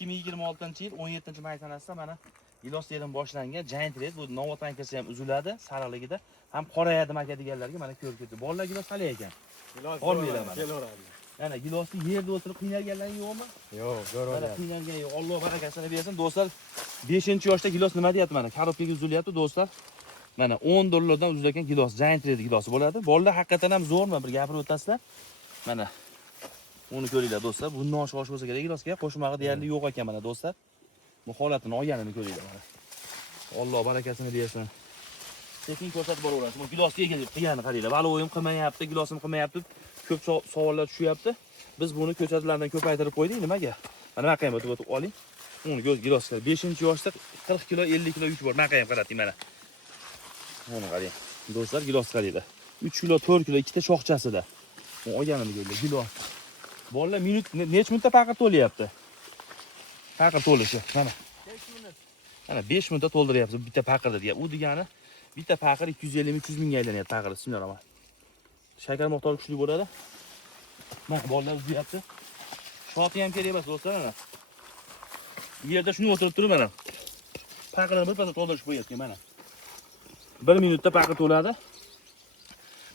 2026-yil 17-may sanasida mana gilos terim boshlangan. Giant Red bu Nova tankasi ham uziladi sariqligida. Ham qorayadi aka deganlarga mana ko'rib ketdi. Bolalar gilos hali ekan. Olmaylar mana. Yana gilosni yerda o'tirib qiynalganlar yo'qmi? Yo'q, ko'radi. Qiynalgan yo'q. Alloh barakasini bersin. Do'stlar, 5-yoshda gilos nima deyapti mana? Korobkaga uzilyapti do'stlar. Mana $10 dan uzilgan gilos, Giant Red gilosi bo'ladi. Bolalar haqiqatan ham zo'rmi? Bir gapirib o'tasizlar. Mana uni ko'ringlar do'stlar. Bundan oshiq bo'lsa kerak gilosga. Qo'shmog'i deyarli yo'q ekan mana do'stlar. Bu holatini olganini ko'ringlar mana. Alloh barakasini bersin. Sekin ko'rsatib boraverasiz. Bu gilosga ega qilgani qaranglar. Valoyim qilmayapti, gilosim qilmayapti. Ko'p savollar tushyapti. Biz buni ko'rsatuvlardan ko'paytirib qo'ydik. Nimaga? Mana bunaqa ham o'tib oling. Uni gilosga 5-yoshda 40 kilo, 50 kilo yuk bor. Bunaqa ham qarating mana. Mana qarang. Do'stlar, gilos qaranglar. 3 kilo, 4 kilo ikkita shoxchasida. Bu olganini ko'ringlar. Gilos. Bolalar necha minutda paqir to'layapti? Paqir to'lishi. Mana. 5 minut. Mana 5 minutda to'ldiryapsiz bitta paqirda degan. U degani bitta paqir 250-300 mingga aylanyapti paqir. Bismillah. Shakar miqdori kuchli bo'ladi. Mana bolalar uzyapti. Shoti ham kerak emas do'stlar mana. Bu yerda shuni o'tirib turib mana. Paqirni birpasda to'ldirib qo'yayotgan mana. 1 minutda paqir to'ladi.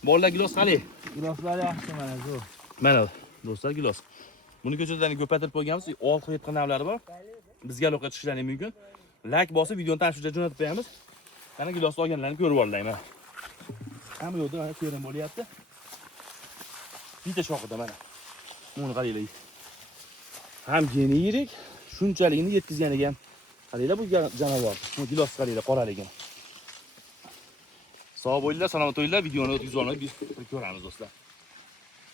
Bolalar gilos qali. Giloslar yaxshi mana shu. Mana do'stlar gilos. Buni ko'chatlarni ko'paytirib qo'yganmiz. 6-7 navlari bor. Bizga aloqa qilishlaring mumkin. Like bosib videoni tanishuvga jo'natib qo'yamiz. Mana gilosni olganlarni ko'rib olinglar mana. Hamma yo'lda mana terim bo'lyapti. Bitta shoxida mana. Buni qaranglar. Ham geni yirik, shunchaligini yetkazganiga ham qaranglar bu jonivor. Bu gilos qaranglar qoraligini. Sog' bo'linglar, salomat bo'linglar. Videoni o'tkazib olib ko'ramiz do'stlar.